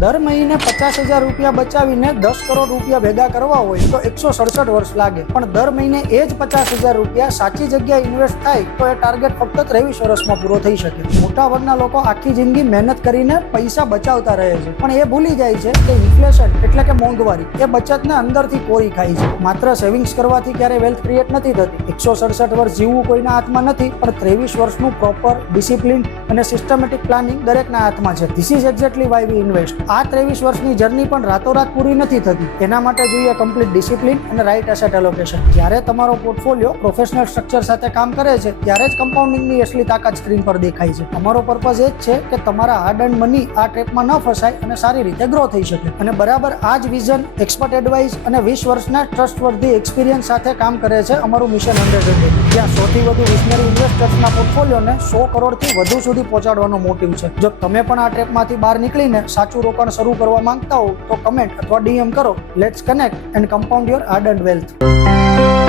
દર મહિને 50,000 રૂપિયા બચાવીને 10 કરોડ રૂપિયા ભેગા કરવા હોય તો 167 વર્ષ લાગે, પણ દર મહિને એ જ 50,000 રૂપિયા સાચી જગ્યાએ ઇન્વેસ્ટ થાય તો એ ટાર્ગેટ ફક્ત 23 વર્ષમાં પૂરો થઈ શકે. મોટાભાગના લોકો આખી જિંદગી મહેનત કરીને પૈસા બચાવતા રહે છે, પણ એ ભૂલી જાય છે કે ઇન્ફ્લેશન એટલે કે મોંઘવારી એ બચતને અંદરથી કોરી ખાય છે. માત્ર સેવિંગ્સ કરવાથી ક્યારે વેલ્થ ક્રિએટ નથી થતી. 167 વર્ષ જીવવું કોઈના હાથમાં નથી, પણ 23 વર્ષનું પ્રોપર ડિસિપ્લિન અને સિસ્ટમેટિક પ્લાનિંગ દરેકના હાથમાં છે. This is exactly why we invest. આ 23 વર્ષની જર્ની પણ રાતોરાત પૂરી નથી થતી. એના માટે જોઈએ કમ્પ્લીટ ડિસિપ્લિન અને રાઇટ એસેટ એલોકેશન. જ્યારે તમારો પોર્ટફોલિયો પ્રોફેશનલ સ્ટ્રક્ચર સાથે કામ કરે છે ત્યારે જ કમ્પાઉન્ડિંગની અસલી તાકાત સ્ક્રીન પર દેખાય છે. તમારો પર્પઝ એ જ છે કે તમારા હાર્ડ એન્ડ મની આ ટ્રેપમાં ન ફસાય અને સારી રીતે ગ્રો થઈ શકે. અને બરાબર આ જ વિઝન, એક્સપર્ટ એડવાઇસ અને 20 વર્ષના ટ્રસ્ટવર્ધી એક્સપિરિયન્સ સાથે કામ કરે છે અમારું મિશન 100, જ્યાં સૌથી વધુ વિઝનરી ઇન્વેસ્ટર્સના પોર્ટફોલિયોને 100 કરોડથી વધુ સુધી પહોંચાડવાનો મોટિવ છે. જો તમે પણ આ ટ્રેપમાંથી બહાર નીકળીને સાચું રોકાણ શરૂ કરવા માંગતા હો તો કમેન્ટ અથવા DM કરો. Let's connect and compound your hard and wealth.